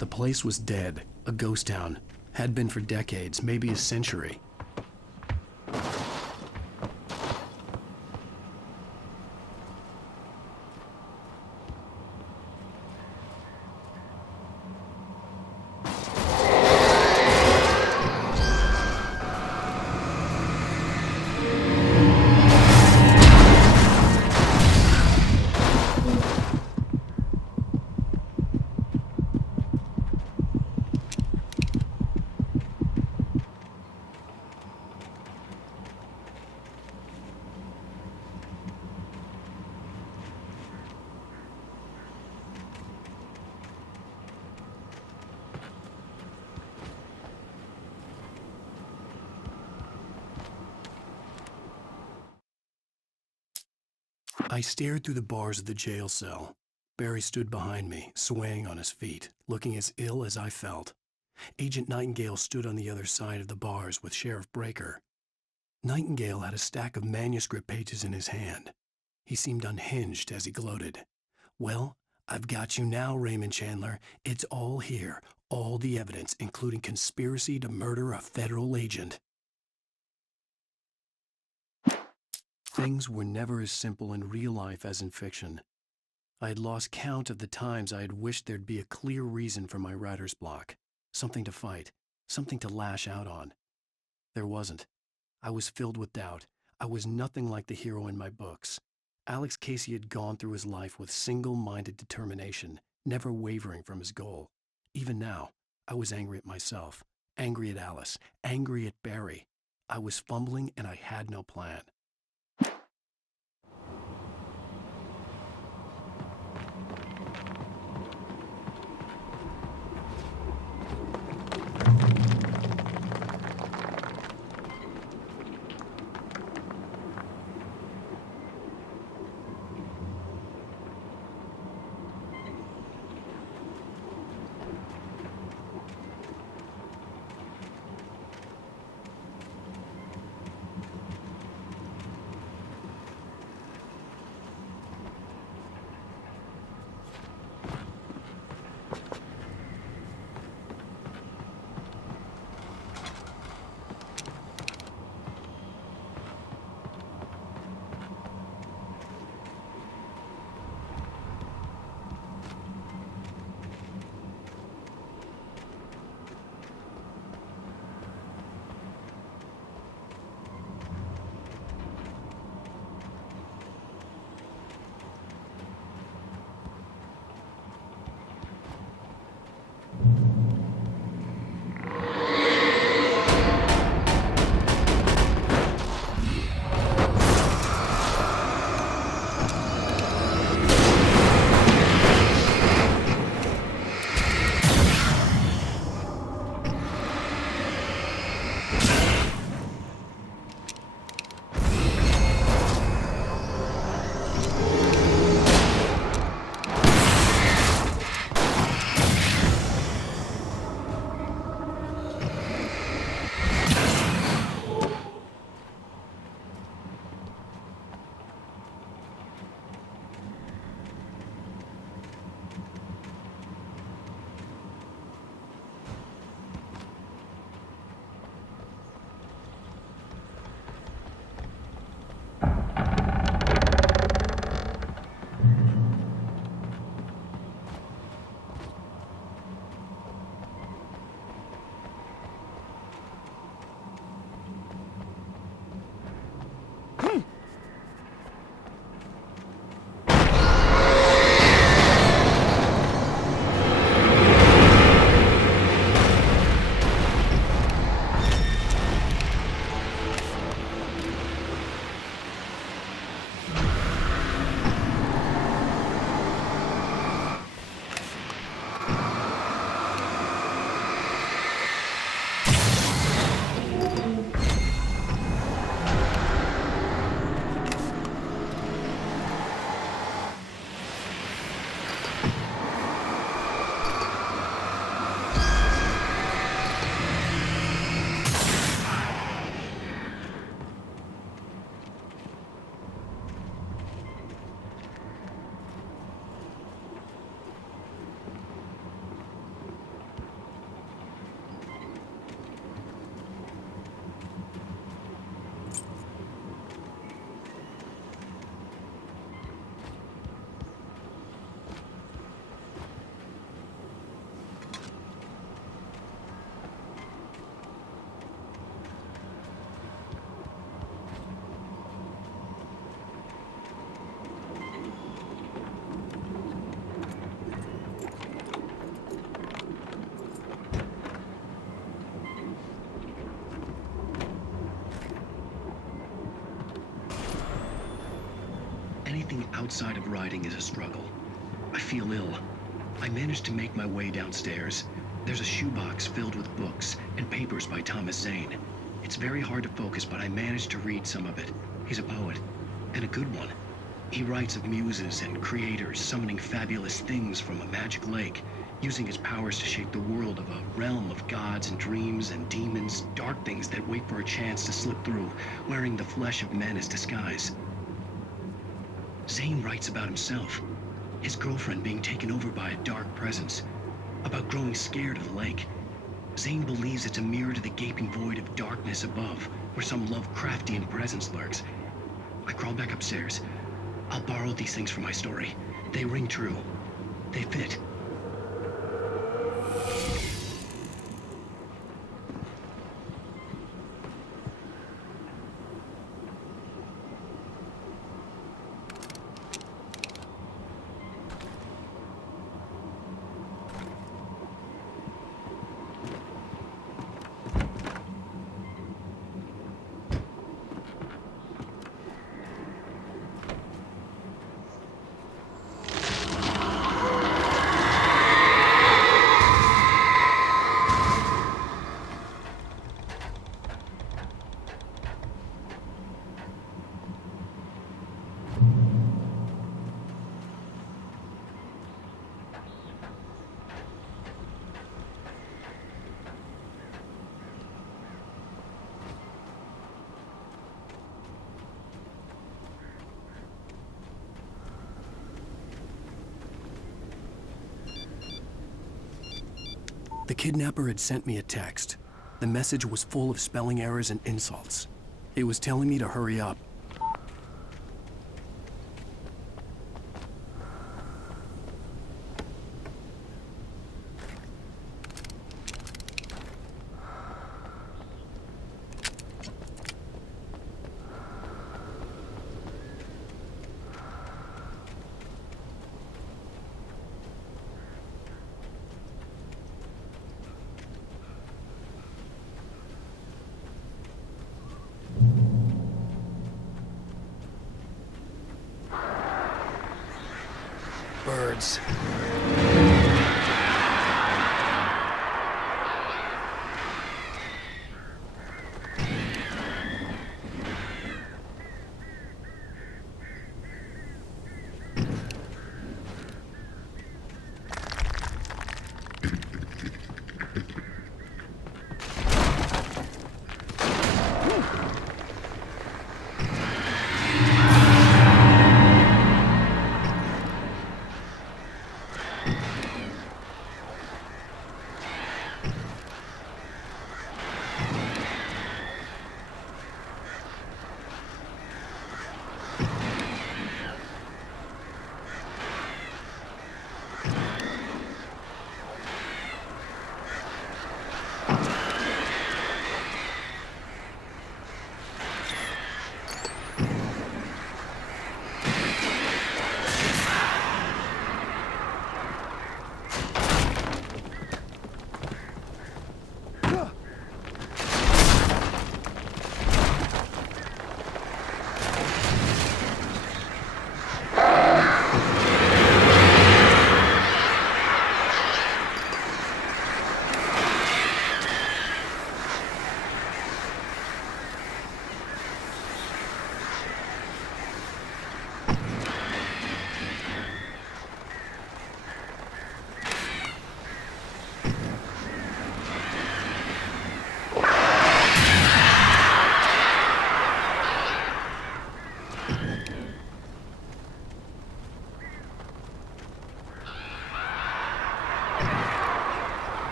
The place was dead, a ghost town. Had been for decades, maybe a century. I stared through the bars of the jail cell. Barry stood behind me, swaying on his feet, looking as ill as I felt. Agent Nightingale stood on the other side of the bars with Sheriff Breaker. Nightingale had a stack of manuscript pages in his hand. He seemed unhinged as he gloated. "Well, I've got you now, Raymond Chandler. It's all here, all the evidence, including conspiracy to murder a federal agent." Things were never as simple in real life as in fiction. I had lost count of the times I had wished there'd be a clear reason for my writer's block. Something to fight, something to lash out on. There wasn't. I was filled with doubt. I was nothing like the hero in my books. Alex Casey had gone through his life with single-minded determination, never wavering from his goal. Even now, I was angry at myself, angry at Alice, angry at Barry. I was fumbling and I had no plan. Anything outside of writing is a struggle. I feel ill. I managed to make my way downstairs. There's a shoebox filled with books and papers by Thomas Zane. It's very hard to focus, but I managed to read some of it. He's a poet, and a good one. He writes of muses and creators summoning fabulous things from a magic lake, using his powers to shape the world of a realm of gods and dreams and demons, dark things that wait for a chance to slip through, wearing the flesh of men as disguise. Zane writes about himself, his girlfriend being taken over by a dark presence, about growing scared of the lake. Zane believes it's a mirror to the gaping void of darkness above, where some Lovecraftian presence lurks. I crawl back upstairs. I'll borrow these things for my story. They ring true. They fit. The kidnapper had sent me a text. The message was full of spelling errors and insults. It was telling me to hurry up. Birds.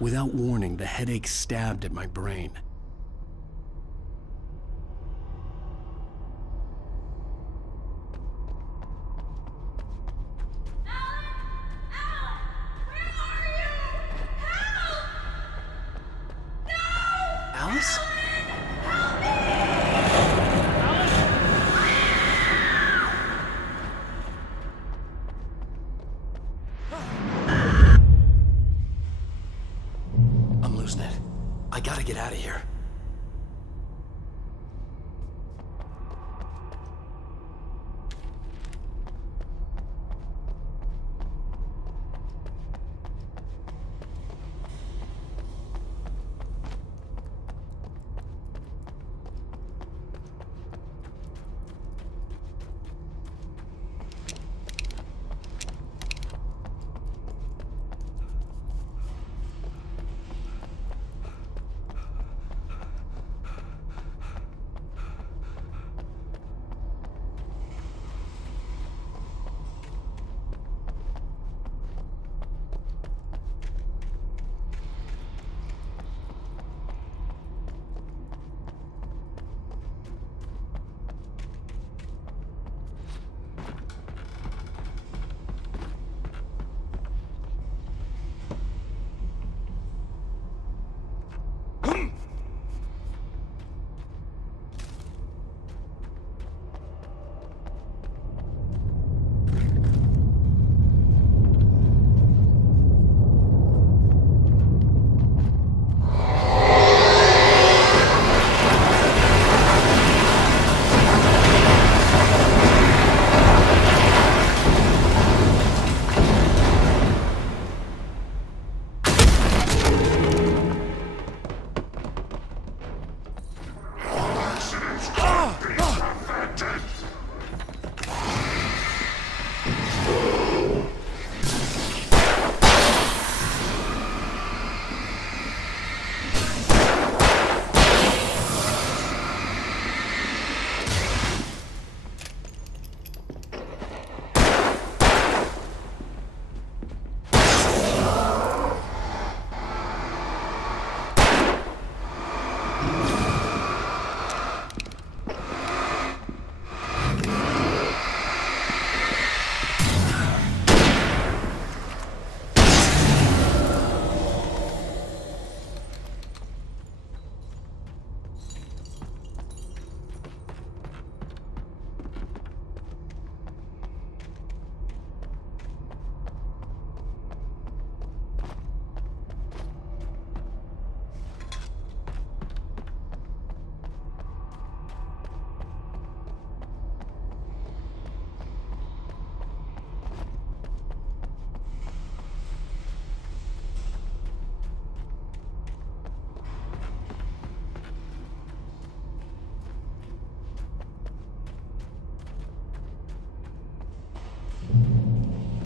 Without warning, the headache stabbed at my brain. Alice? I'm losing it. I gotta get out of here.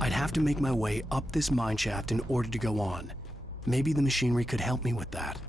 I'd have to make my way up this mineshaft in order to go on. Maybe the machinery could help me with that.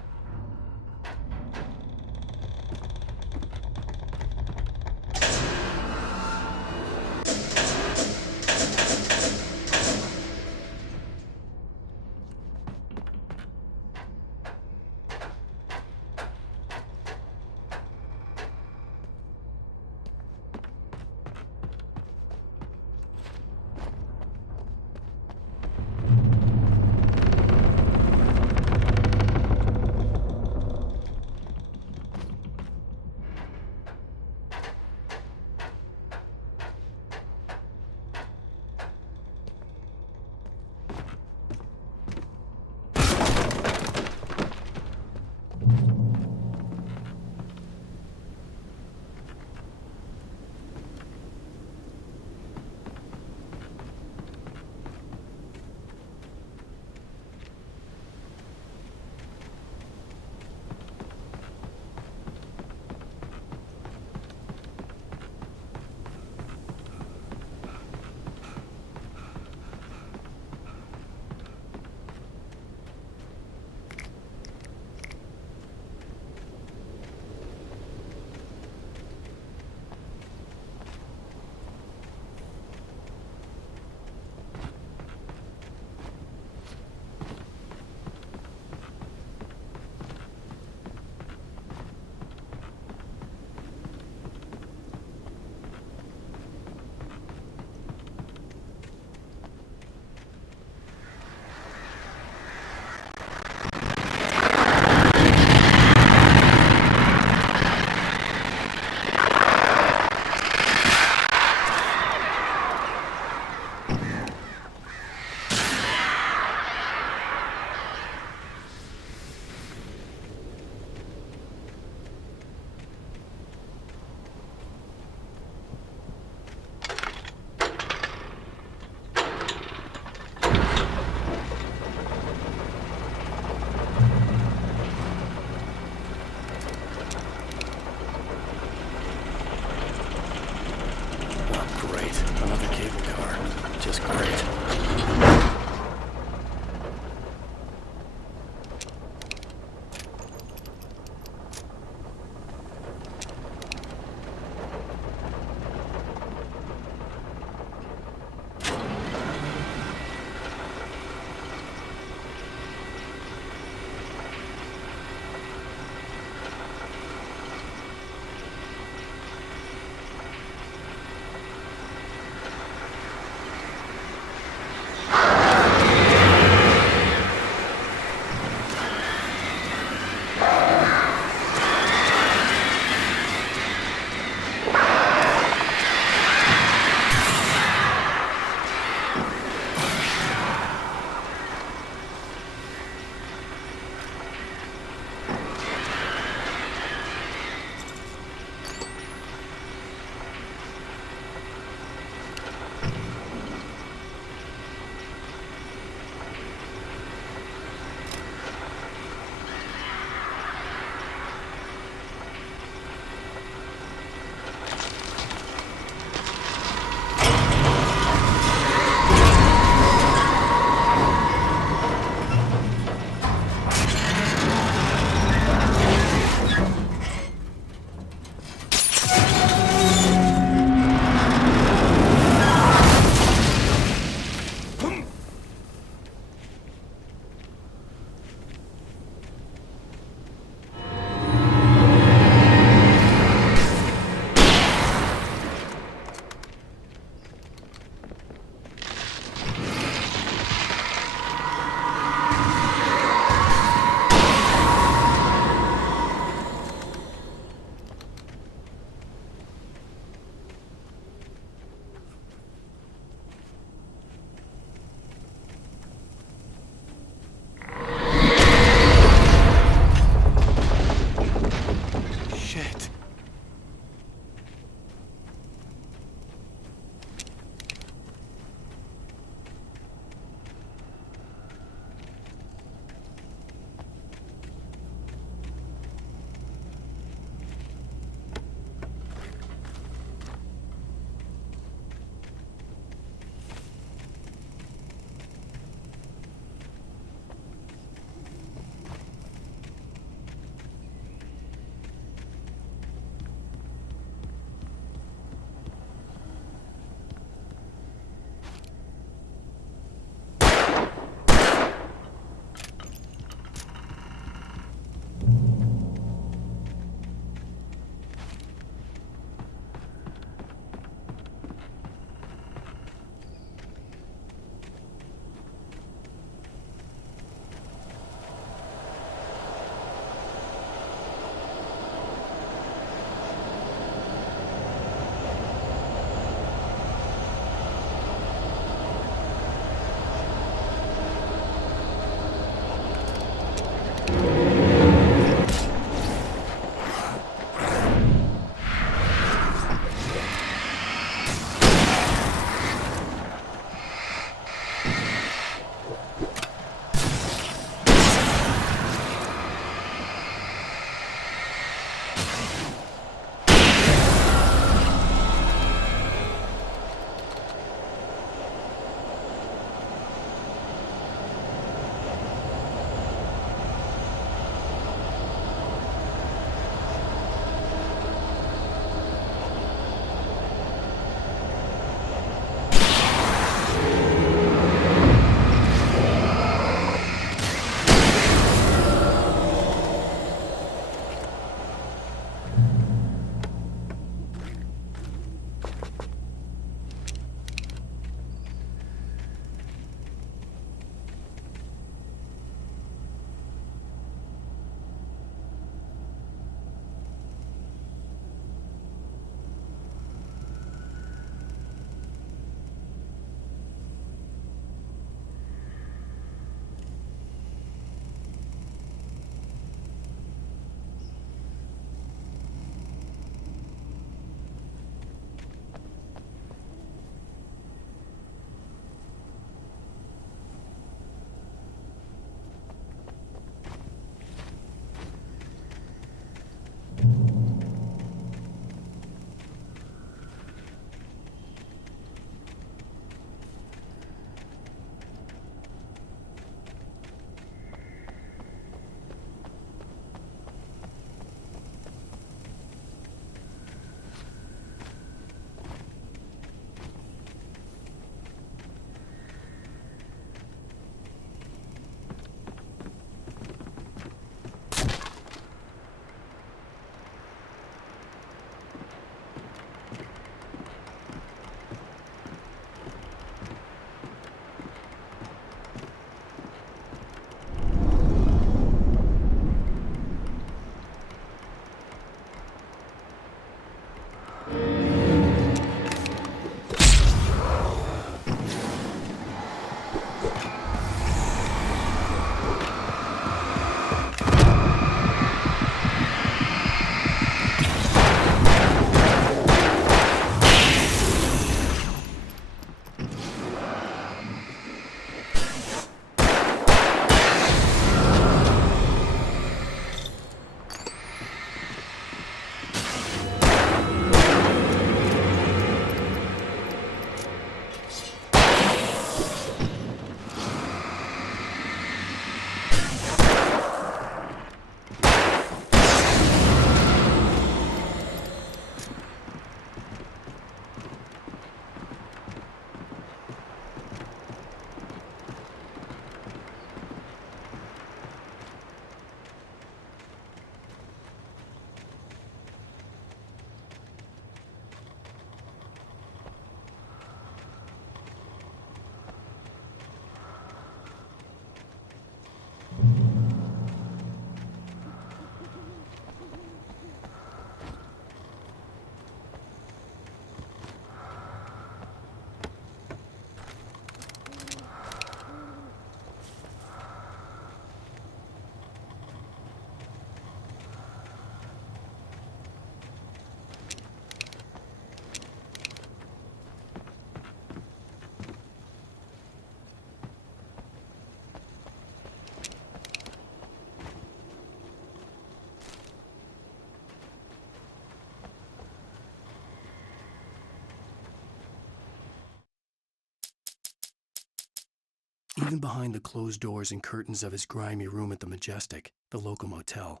Even behind the closed doors and curtains of his grimy room at the Majestic, the local motel,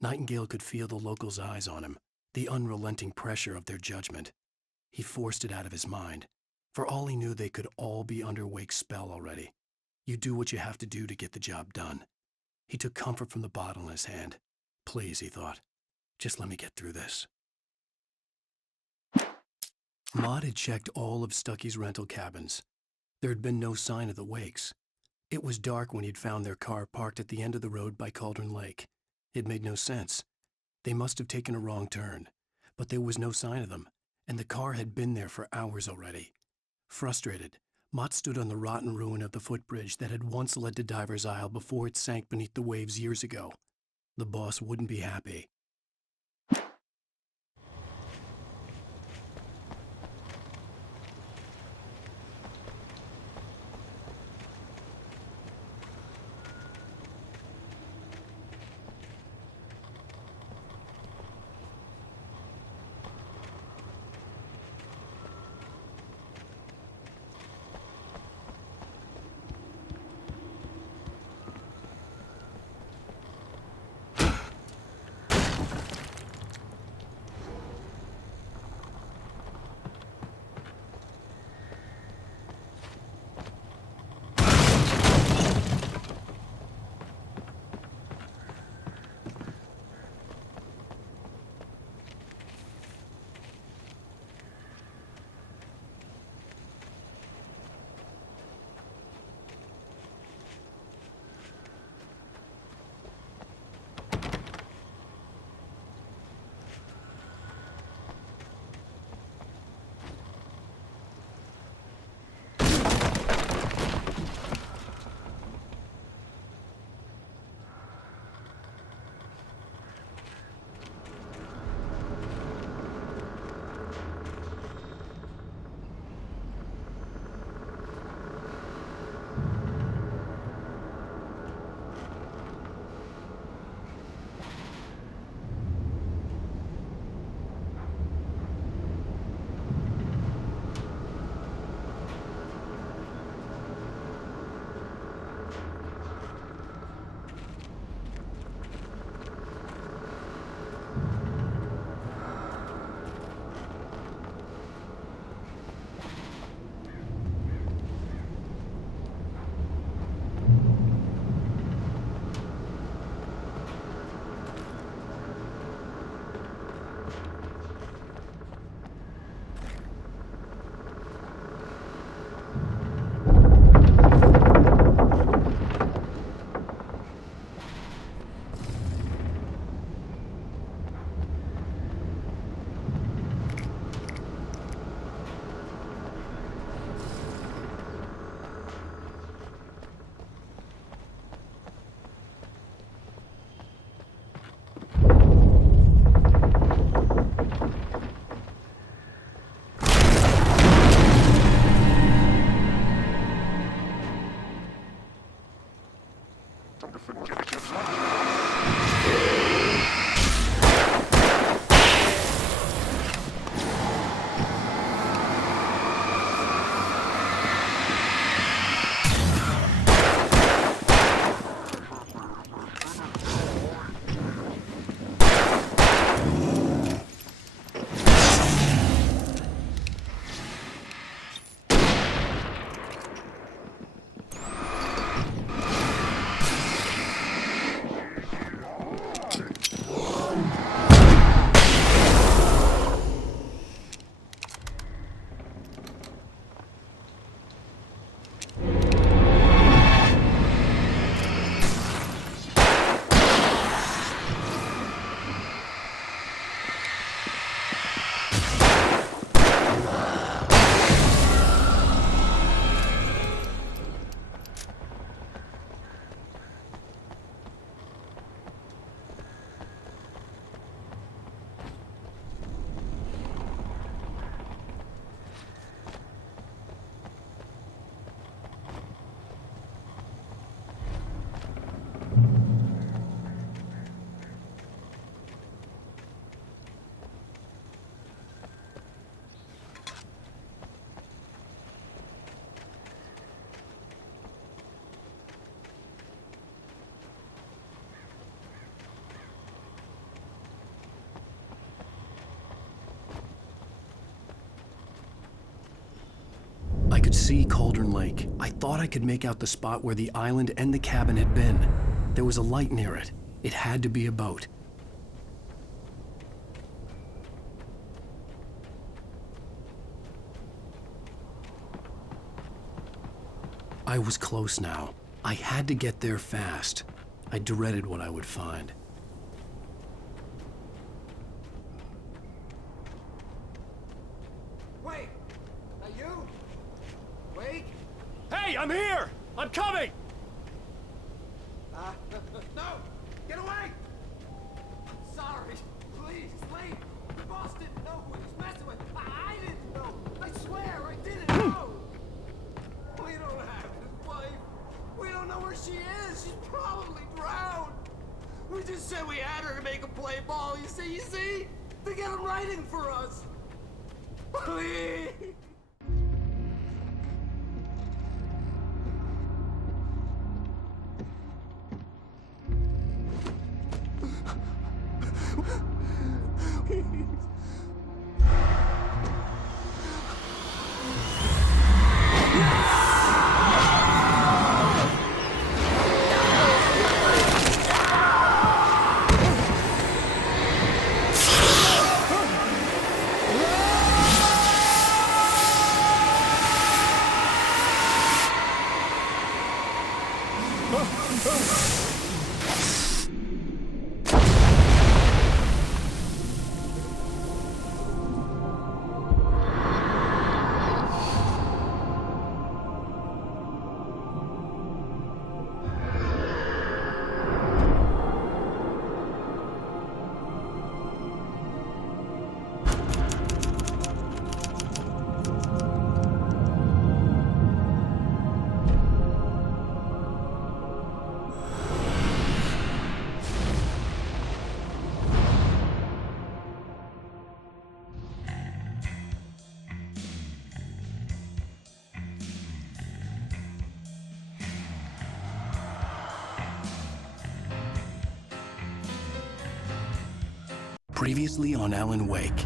Nightingale could feel the locals' eyes on him, the unrelenting pressure of their judgment. He forced it out of his mind. For all he knew, they could all be under Wake's spell already. You do what you have to do to get the job done. He took comfort from the bottle in his hand. Please, he thought, just let me get through this. Maud had checked all of Stucky's rental cabins. There had been no sign of the Wakes. It was dark when he'd found their car parked at the end of the road by Cauldron Lake. It made no sense. They must have taken a wrong turn, but there was no sign of them, and the car had been there for hours already. Frustrated, Mott stood on the rotten ruin of the footbridge that had once led to Diver's Isle before it sank beneath the waves years ago. The boss wouldn't be happy. I could see Cauldron Lake. I thought I could make out the spot where the island and the cabin had been. There was a light near it. It had to be a boat. I was close now. I had to get there fast. I dreaded what I would find. Wait! Are you? Wait! Hey, I'm here! I'm coming! No! Get away! Sorry. Please, leave. The boss didn't know who he was messing with. I didn't know. I swear I didn't know. We don't have his wife. We don't know where she is. She's probably drowned. We just said we had her to make him play ball. You see? To get him writing for us. Please. Previously on Alan Wake,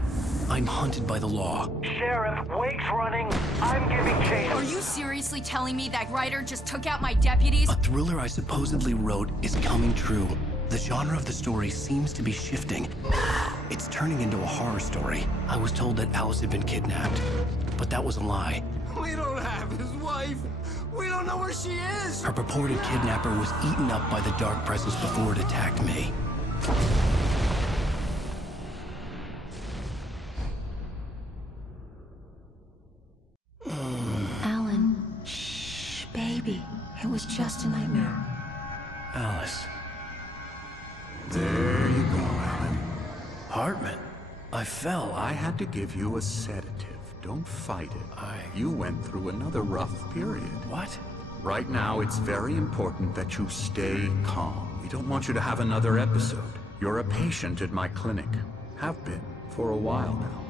I'm hunted by the law. Sheriff, Wake's running. I'm giving chase. Are you seriously telling me that writer just took out my deputies? A thriller I supposedly wrote is coming true. The genre of the story seems to be shifting. It's turning into a horror story. I was told that Alice had been kidnapped, but that was a lie. We don't have his wife. We don't know where she is. Her purported kidnapper was eaten up by the dark presence before it attacked me. Alan, shh, baby. It was just a nightmare. Alice. There you go, Alan. Hartman. I fell. I had to give you a sedative. Don't fight it. You went through another rough period. What? Right now, it's very important that you stay calm. We don't want you to have another episode. You're a patient at my clinic. Have been for a while now.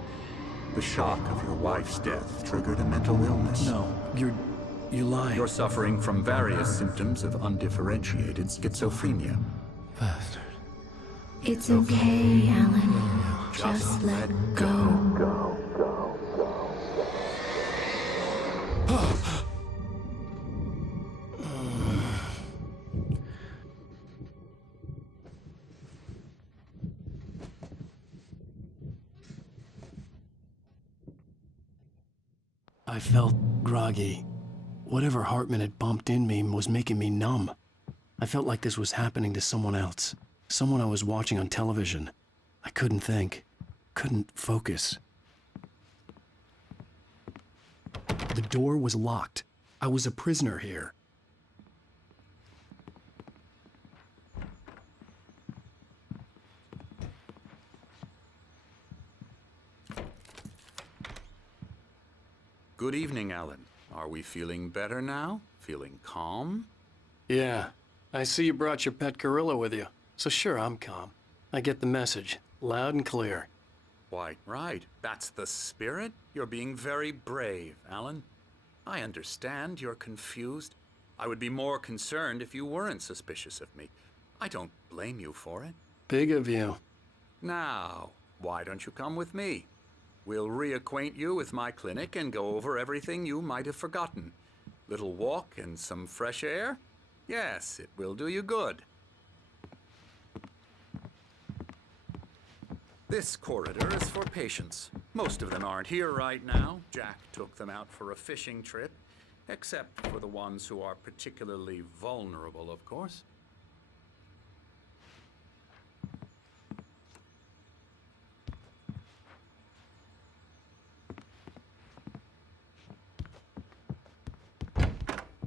The shock of your wife's death triggered a mental illness. No, you're lying. You're suffering from various symptoms of undifferentiated schizophrenia. Bastard. It's okay, Alan. Just let go. I felt groggy. Whatever Hartman had bumped in me was making me numb. I felt like this was happening to someone else. Someone I was watching on television. I couldn't think. Couldn't focus. The door was locked. I was a prisoner here. Good evening, Alan. Are we feeling better now? Feeling calm? Yeah. I see you brought your pet gorilla with you. So sure, I'm calm. I get the message. Loud and clear. Why, right. That's the spirit. You're being very brave, Alan. I understand you're confused. I would be more concerned if you weren't suspicious of me. I don't blame you for it. Big of you. Now, why don't you come with me? We'll reacquaint you with my clinic and go over everything you might have forgotten. Little walk and some fresh air? Yes, it will do you good. This corridor is for patients. Most of them aren't here right now. Jack took them out for a fishing trip, except for the ones who are particularly vulnerable, of course.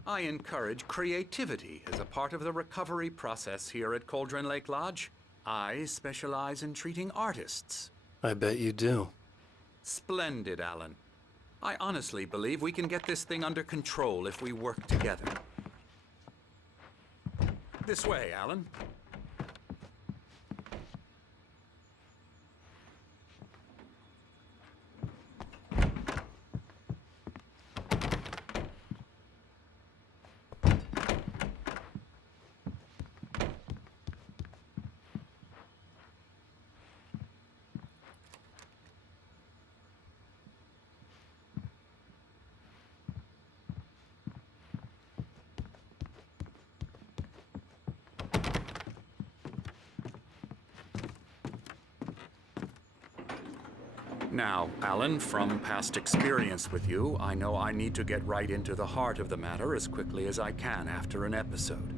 I encourage creativity as a part of the recovery process here at Cauldron Lake Lodge. I specialize in treating artists. I bet you do. Splendid, Alan. I honestly believe we can get this thing under control if we work together. This way, Alan. Now, Alan, from past experience with you, I know I need to get right into the heart of the matter as quickly as I can after an episode.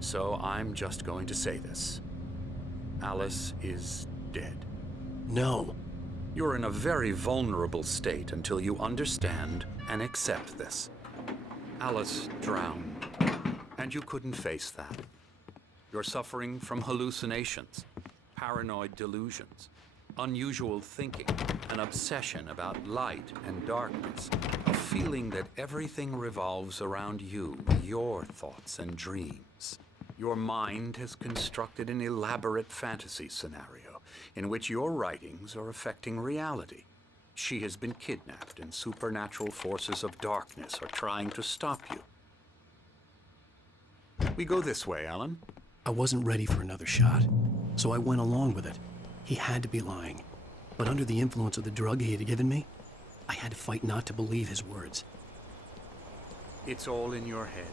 So I'm just going to say this. Alice is dead. No. You're in a very vulnerable state until you understand and accept this. Alice drowned, and you couldn't face that. You're suffering from hallucinations, paranoid delusions, unusual thinking, an obsession about light and darkness, a feeling that everything revolves around you, your thoughts and dreams. Your mind has constructed an elaborate fantasy scenario in which your writings are affecting reality. She has been kidnapped and supernatural forces of darkness are trying to stop you. We go this way, Alan. I wasn't ready for another shot, so I went along with it. He had to be lying. But under the influence of the drug he had given me, I had to fight not to believe his words. It's all in your head.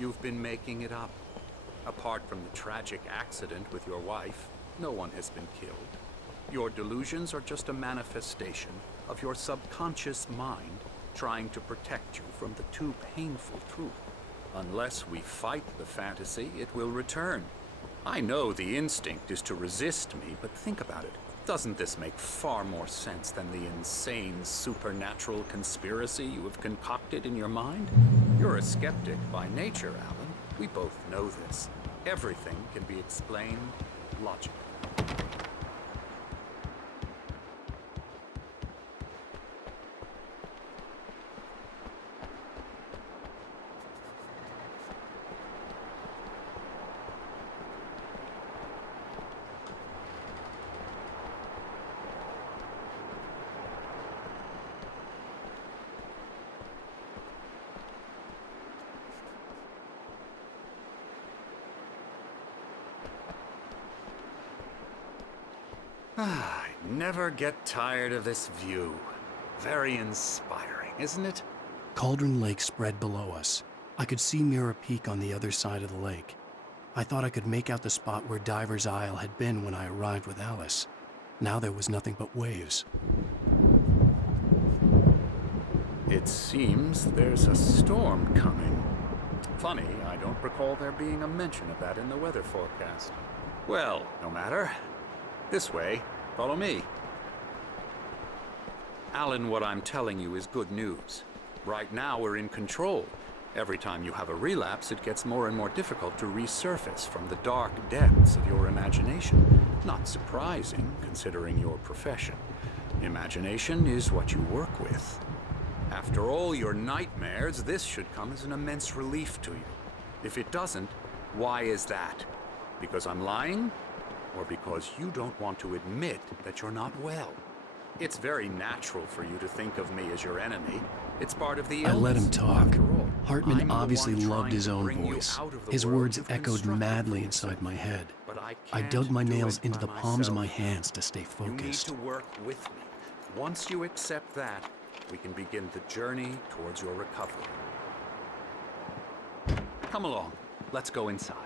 You've been making it up. Apart from the tragic accident with your wife, no one has been killed. Your delusions are just a manifestation of your subconscious mind trying to protect you from the too painful truth. Unless we fight the fantasy, it will return. I know the instinct is to resist me, but think about it. Doesn't this make far more sense than the insane supernatural conspiracy you have concocted in your mind? You're a skeptic by nature, Alan. We both know this. Everything can be explained logically. I never get tired of this view. Very inspiring, isn't it? Cauldron Lake spread below us. I could see Mirror Peak on the other side of the lake. I thought I could make out the spot where Diver's Isle had been when I arrived with Alice. Now there was nothing but waves. It seems there's a storm coming. Funny, I don't recall there being a mention of that in the weather forecast. Well, no matter. This way. Follow me. Alan, what I'm telling you is good news. Right now, we're in control. Every time you have a relapse, it gets more and more difficult to resurface from the dark depths of your imagination. Not surprising, considering your profession. Imagination is what you work with. After all your nightmares, this should come as an immense relief to you. If it doesn't, why is that? Because I'm lying? Or because you don't want to admit that you're not well? It's very natural for you to think of me as your enemy. It's part of the illness. I let him talk. After all, Hartman I'm the obviously one loved trying his to own bring you voice. out of the His world words you've echoed constructed madly for inside yourself. my head. But I can't dug my do nails it into by the palms of my myself. hands to stay You need focused. to work with me. Once you accept that, we can begin the journey towards your recovery. Come along. Let's go inside.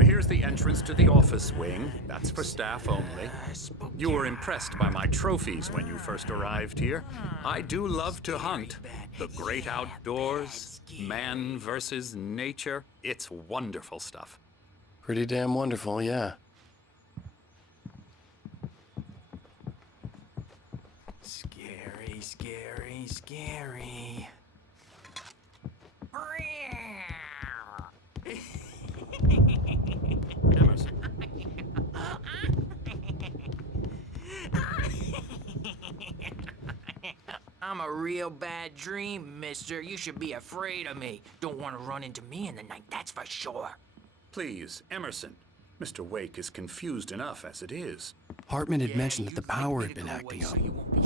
Here's the entrance to the office wing. That's for staff only. You were impressed by my trophies when you first arrived here. I do love to hunt. The great outdoors, man versus nature. It's wonderful stuff. Pretty damn wonderful, yeah. Scary, scary, scary. Emerson. I'm a real bad dream, mister. You should be afraid of me. Don't want to run into me in the night, that's for sure. Please, Emerson. Mr. Wake is confused enough as it is. Hartman had mentioned that the power had been acting up.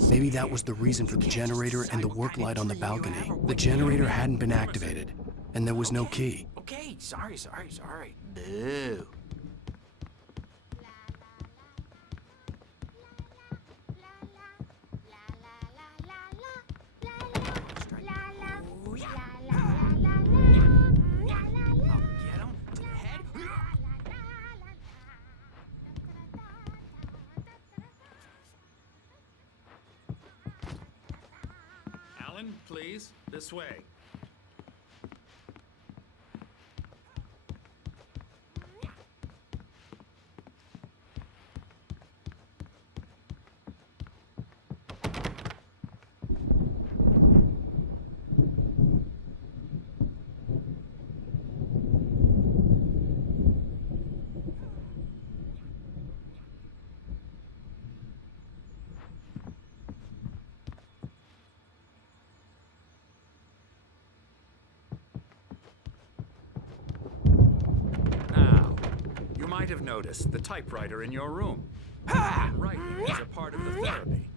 Maybe that was the reason for the generator and the work light on the balcony. The generator hadn't been activated, and there was no key. Okay, sorry. Boo. Alan, please, this way. Now, you might have noticed the typewriter in your room. Writing is a part of the therapy.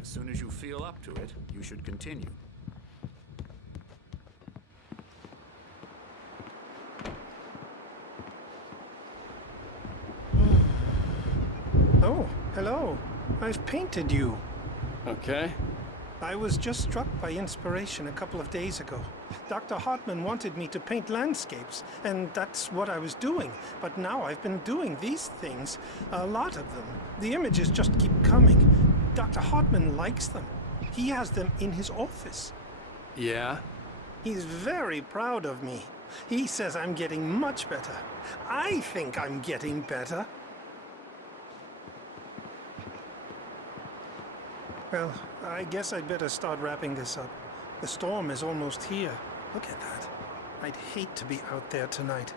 As soon as you feel up to it, you should continue. Oh, hello. I've painted you. Okay. I was just struck by inspiration a couple of days ago. Dr. Hartman wanted me to paint landscapes, and that's what I was doing. But now I've been doing these things, a lot of them. The images just keep coming. Dr. Hartman likes them. He has them in his office. Yeah? He's very proud of me. He says I'm getting much better. I think I'm getting better. Well, I guess I'd better start wrapping this up. The storm is almost here. Look at that. I'd hate to be out there tonight.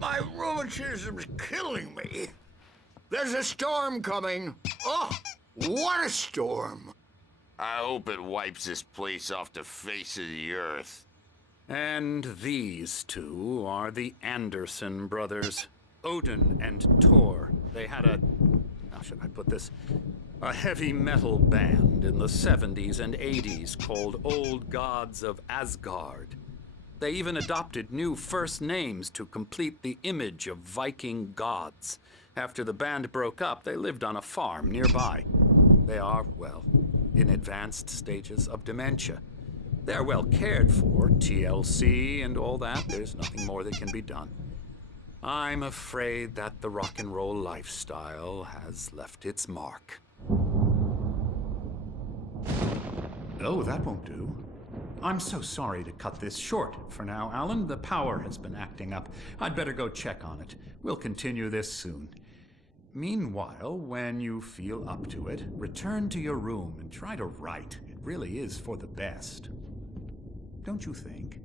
My rheumatism's killing me. There's a storm coming. Oh, what a storm. I hope it wipes this place off the face of the earth. And these two are the Anderson brothers, Odin and Thor. They had how should I put this? A heavy metal band in the 70s and 80s called Old Gods of Asgard. They even adopted new first names to complete the image of Viking gods. After the band broke up, they lived on a farm nearby. They are, well, in advanced stages of dementia. They're well cared for, TLC and all that. There's nothing more that can be done. I'm afraid that the rock and roll lifestyle has left its mark. Oh, that won't do. I'm so sorry to cut this short for now, Alan. The power has been acting up. I'd better go check on it. We'll continue this soon. Meanwhile, when you feel up to it, return to your room and try to write. It really is for the best. Don't you think?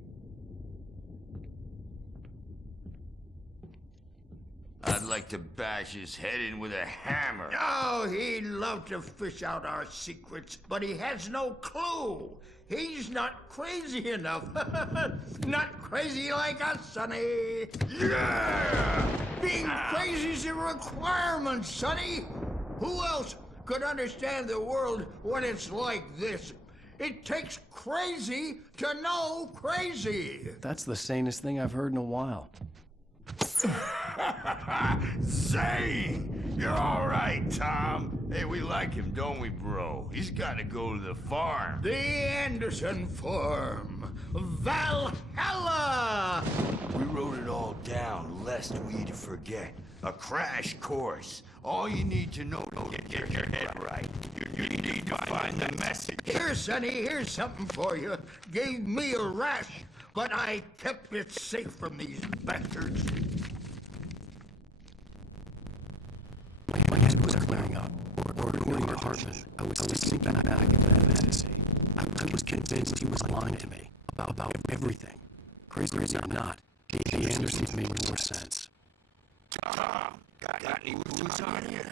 I'd like to bash his head in with a hammer. Oh, he'd love to fish out our secrets, but he has no clue. He's not crazy enough. Not crazy like us, Sonny. Yeah! Being crazy's a requirement, Sonny. Who else could understand the world when it's like this? It takes crazy to know crazy. That's the sanest thing I've heard in a while. Zane! You're all right, Tom. Hey, we like him, don't we, bro? He's got to go to the farm. The Anderson Farm. Valhalla! We wrote it all down, lest we'd forget. A crash course. All you need to know to get your head right. You need to find the message. Here, Sonny, here's something for you. Gave me a rash, but I kept it safe from these bastards. My head was clearing up. According to Hartman, I was sinking back into that fantasy. I was convinced he was lying to me about everything. Crazy or not, the Andersons made more sense. Tom, got any booze on you?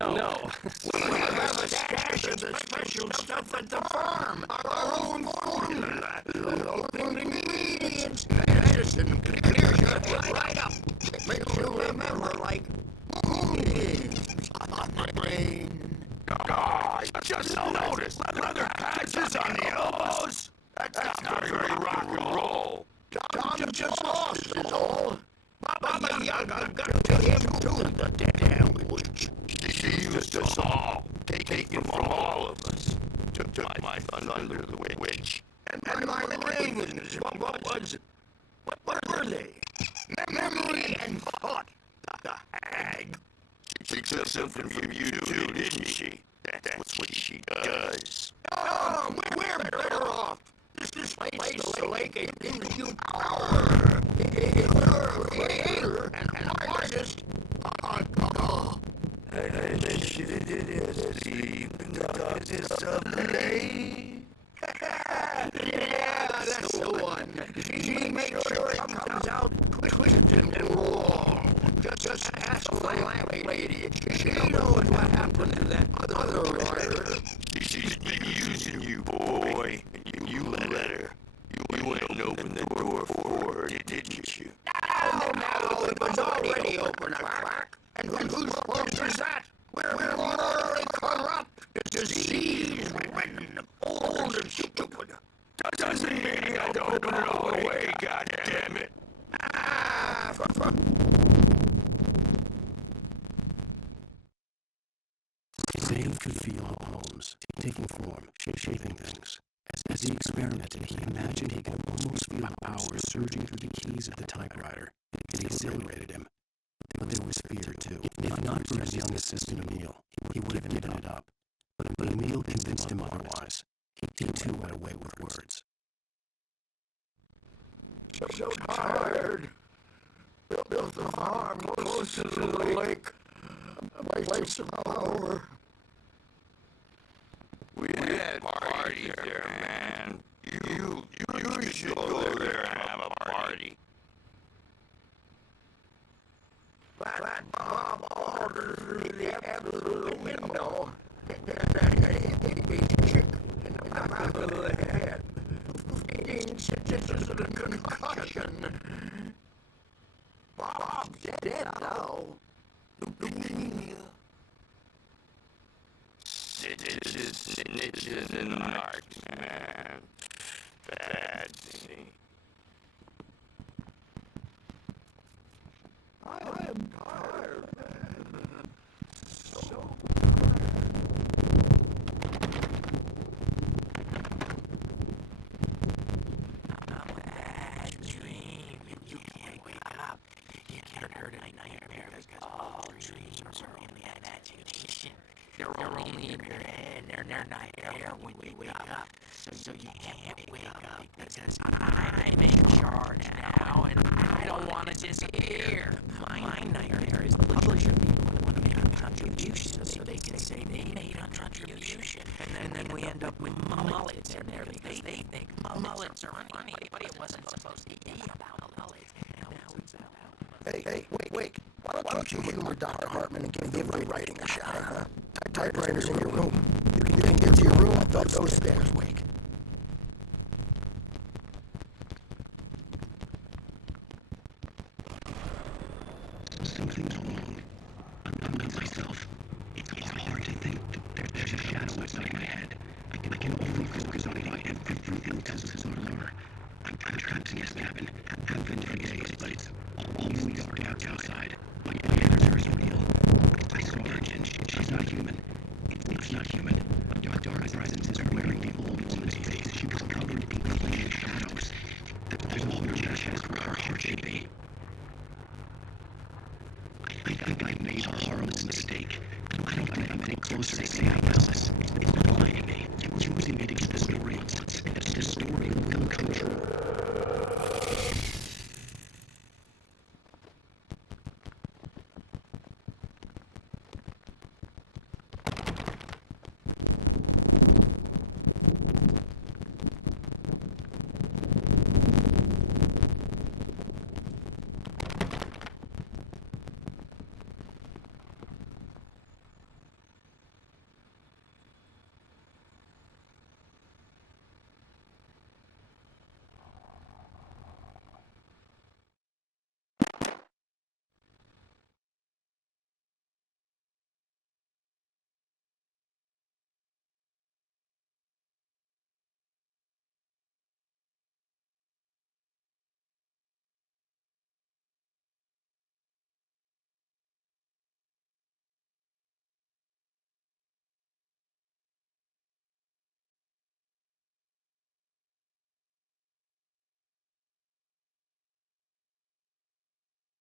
No. We have a stash of the special stuff at the farm. Our own formula. Open ingredients. Medicine clears your right up. Makes you remember like moonbeams on my brain. Oh, I just noticed leather patches on the elbows. That's not very rock and roll. Tom just lost is all. Baba Yaga got to him too, the damn witch. She used us all, taken from all of us. Took my thunder, the witch. And my ravens, what were they? Memory and thought, the hag. She took something from you too, didn't she? That's what she does. Oh, we're better off. This place so like it gives you power. If you're a creator and an artist, And she did it in the darkness of the night. yeah, that's the one. She makes sure it comes out twisted and raw. Just ask my lady. She knows what happened to that other writer. She's been using you, boy. And you let her. You went and opened the door for her, didn't you? No, it was already open a crack. And whose fault is that? We're morally corrupt, disease-ridden, old and stupid. Doesn't mean I don't open it all the way, goddammit. Zane could feel Holmes taking form, shaping things. As he experimented, he imagined he could almost feel power surging through the keys of the typewriter. It exhilarated him. But there was fear, too. If not for his young assistant, Emil, he would have given it up. But Emil convinced him otherwise. He too went away with words. So tired. Built the farm close to the lake. A place of power. We had parties there, man. You should go there and have a party. That bomb orders through the absolute window. He beat chick in the back of the head. 15 stitches of a concussion. Bob's dead now. Leukemia. Snitches and narcs, man. Bad, see. I am tired, man. So tired. I'm a bad dream, and you can't nightmare because all dreams are only an imagination. They're only in your head. They're not there when you wake up. So you can't wake up because I'm in charge now, and I don't want to disappear. My nightmare is the publisher people want to make a contribution so they can say they made a contribution, and then we end up with mullets in there because they think mullets are funny, but it wasn't supposed to be about mullets. Now it's about... Hey, wait. Why don't you humor Dr. Hartman and give rewriting a shot, huh? Typewriter's in your room. You can get to your room up those stairs, Wake. Something's wrong. I'm not myself. It's hard to think that there's a shadow inside my head. I can only focus on why everything tells are. I'm trapped in this cabin. Have been for days, but it's always dark outside. My answer is real. I saw her again. She's not human. It's not human. A dark presence is wearing the old woman's face. She was covered in clinging shadows. There's a hole in her chest where her heart should be. I think I've made a horrible mistake. I don't think I'm any closer to saying I was. It's blinding me. Using me to